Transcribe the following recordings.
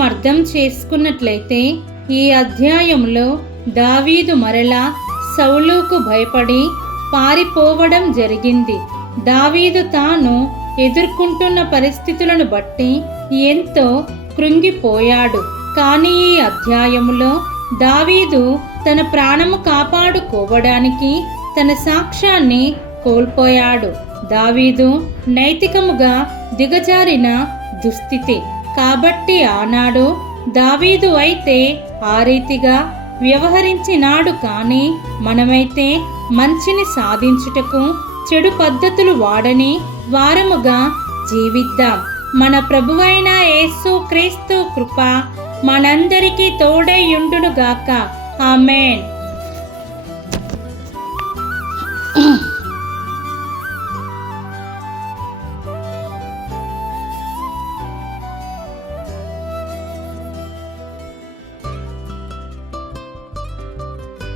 అర్థం చేసుకున్నట్లయితే ఈ అధ్యాయంలో దావీదు మరలా సౌలుకు భయపడి పారిపోవడం జరిగింది. దావీదు తాను ఎదుర్కొంటున్న పరిస్థితులను బట్టి ఎంతో కృంగిపోయాడు. కానీ ఈ అధ్యాయంలో దావీదు తన ప్రాణము కాపాడుకోవడానికి తన సాక్ష్యాన్ని కోల్పోయాడు. దావీదు నైతికముగా దిగజారిన దుస్థితి. కాబట్టి ఆనాడు దావీదు అయితే ఆ రీతిగా వ్యవహరించినాడు కానీ మనమైతే మంచిని సాధించుటకు చెడు పద్ధతులు వాడని వారముగా జీవిద్దాం. మన ప్రభువైన యేసు క్రీస్తు కృప మనందరికీ తోడై ఉండునుగాక. ఆమెన్.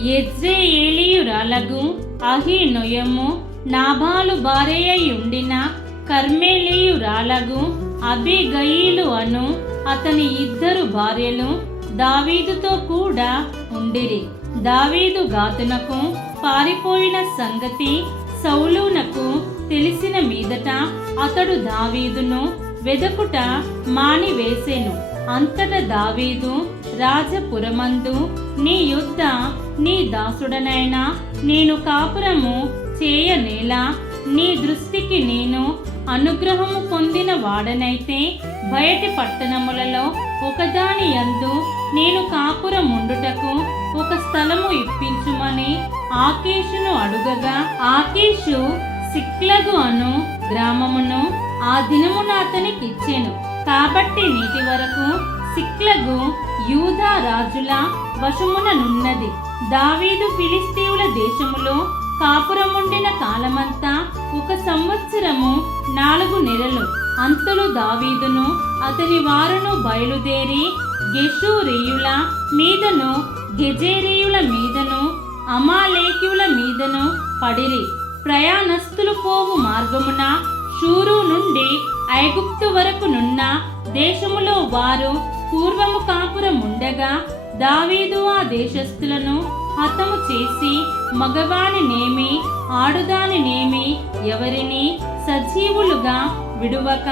ఎజ్జేయేలీయురాలగు అహినొయము నాబాలు భార్యయుండిన కర్మేలీయురాలగు అబిగయీలు అను అతని ఇద్దరు భార్యలు దావీదుతో కూడా ఉండిరి. దావీదు గాతునకు పారిపోయిన సంగతి సౌలునకు తెలిసిన మీదట అతడు దావీదును వెదకుట మానివేసెను. అంతట దావీదు రాజపురమందు నీ యుద్ధ నీ దాసుడనైనా నేను కాపురము చేయనేలా నీ దృష్టికి నేను అనుగ్రహము పొందిన వాడనైతే బయటి పట్టణములలో ఒకదాని యందు నేను కాపురముండుటకు ఒక స్థలము ఇప్పించుమని ఆకేషును అడుగగా ఆకేషు సిక్లగు అను గ్రామమును ఆ దినమున అతనికిచ్చెను. కాబట్టి నీటి వరకు సిక్లగు యూదా రాజుల వశముననున్నది. దావీదు ఫిలిస్తీవుల దేశములో కాపురముండిన కాలమంతా ఒక సంవత్సరము నాలుగు నెలలు. అంతలు దావీదును అతని వారును బయలుదేరి గెషూరీయుల మీదను గెజేరీయుల మీదను అమాలేక్యుల మీదను పడిరి. ప్రయాణస్తులు పోవు మార్గమున షూరు నుండి ఐగుప్తు వరకు నున్న దేశములో వారు పూర్వము కాపురముండగా దావీదు ఆ దేశస్థులను హతము చేసి మగవాని నేమి ఎవరిని సజీవులుగా విడువక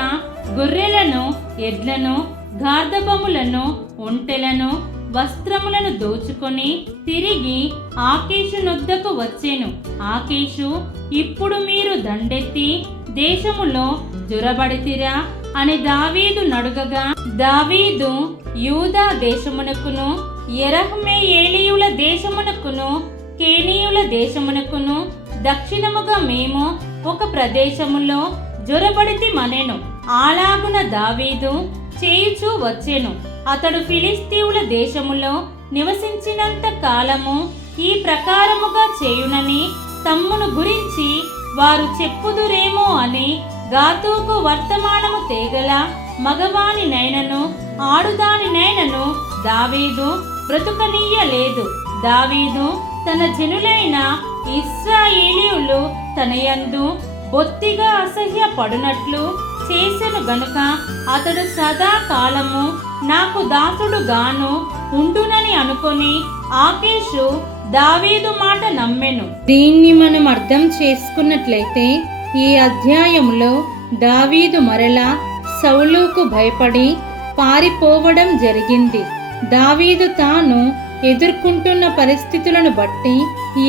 గొర్రెలను ఎడ్లను గార్ధబములను ఒంటెలను వస్త్రములను దోచుకొని తిరిగి ఆకేషు నొద్దకు వచ్చెను. ఆకేషు ఇప్పుడు మీరు దండెత్తి దేశములో జొరబడితిరా? అని దావీదు నడుగగా దావీదు యూదా దేశమునకును ఎరహ్మే ఏలియుల దేశమునకును కేనీయుల దేశమునకును దక్షిణముగా మేము ఒక ప్రదేశములో జ్వరబడితి మనెను. ఆలాగున దావీదు చేయుచూ వచ్చెను. అతడు ఫిలిస్తీవుల దేశములో నివసించినంత కాలము ఈ ప్రకారముగా చేయునని తమ్మును గురించి వారు చెప్పుదురేమో అని గాతుకు వర్తమానము తేగల మగవాని నైనను ఆడుదాని నైనను దావీదు బ్రతుకనీయలేదు. దావీదు తన జనులైన ఇస్రాయేలీయులు తనయందు బొత్తిగా అసహ్యపడునట్లు చేసెను గనుక అతడు సదాకాలము నాకు దాసుడు గాను ఉండునని అనుకొని ఆకేషు దావీదు మాట నమ్మెను. దీన్ని మనం అర్థం చేసుకున్నట్లయితే ఈ అధ్యాయంలో దావీదు మరలా సౌలుకు భయపడి పారిపోవడం జరిగింది. దావీదు తాను ఎదుర్కొంటున్న పరిస్థితులను బట్టి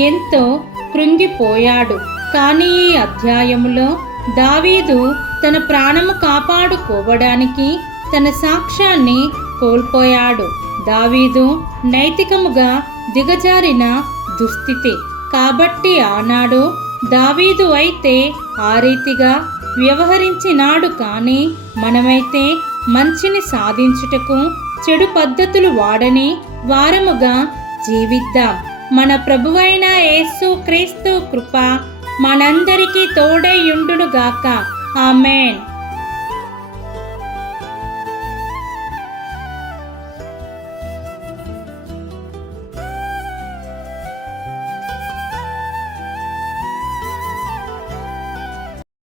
ఎంతో కృంగిపోయాడు. కానీ ఈ అధ్యాయంలో దావీదు తన ప్రాణము కాపాడుకోవడానికి తన సాక్ష్యాన్ని కోల్పోయాడు. దావీదు నైతికముగా దిగజారిన దుస్థితి. కాబట్టి ఆనాడు దావీదు అయితే ఆ రీతిగా వ్యవహరించినాడు కానీ మనమైతే మంచిని సాధించుటకు చెడు పద్ధతులు వాడని వారముగా జీవిద్దాం. మన ప్రభువైన యేసు క్రీస్తు కృప మనందరికీ తోడై ఉండునుగాక. ఆమెన్.